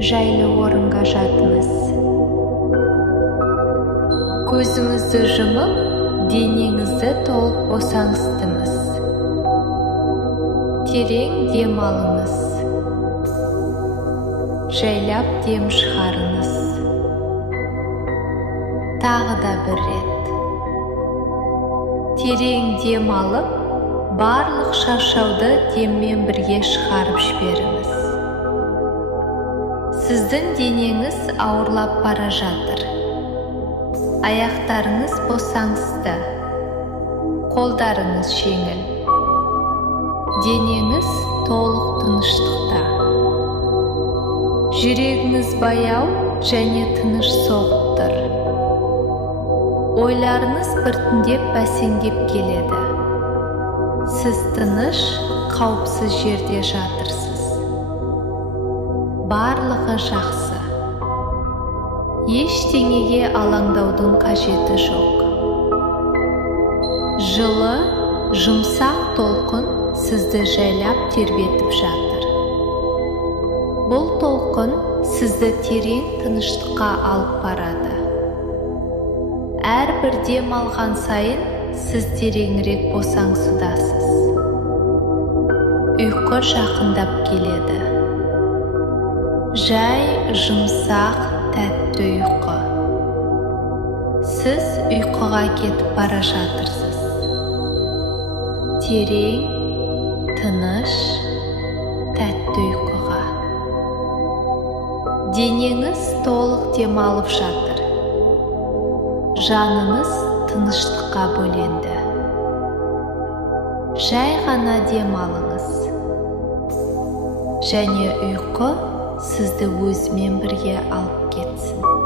жайлы орынға жатыңыз. Көзіңізді жұмып, денеңізді толық босаңсытыңыз. Терең дем алыңыз. Жайлап дем шығарыңыз. Тағы да бір рет. Терең дем алып, барлық шаршауды деммен бірге шығарып жіберіңіз. Сіздің денеңіз ауырлап бара жатыр. Аяқтарыңыз босаңсыды. Қолдарыңыз жеңіл. Денеңіз толық тыныштықта. Жүрегіңіз баяу және тыныш соғып тұр. Ойларыңыз біртіндеп бәсеңдеп келеді. Сіз тыныш, қауіпсіз жерде жатырсыз. Барлығы жақсы. Ештеңеге алаңдаудың қажеті жоқ. Жылы, жұмсақ толқын сізді жайлап тербетіп жатыр. Бұл толқын сізді терең тыныштыққа алып барады. Әрбір дем алған сайын сіз тереңірек босаңсудасыз. Ұйқы жақындап келеді. Жай, жұмсақ, тәтті ұйқы. Сіз ұйқыға кетіп бара жатырсыз. Терең, тыныш, тәтті ұйқыға. Денеңіз толық демалып жатыр. Жаныңыз тыныштыққа бөленді. Жай ғана демалыңыз. Және ұйқы сізді өзімен бірге алып кетсін.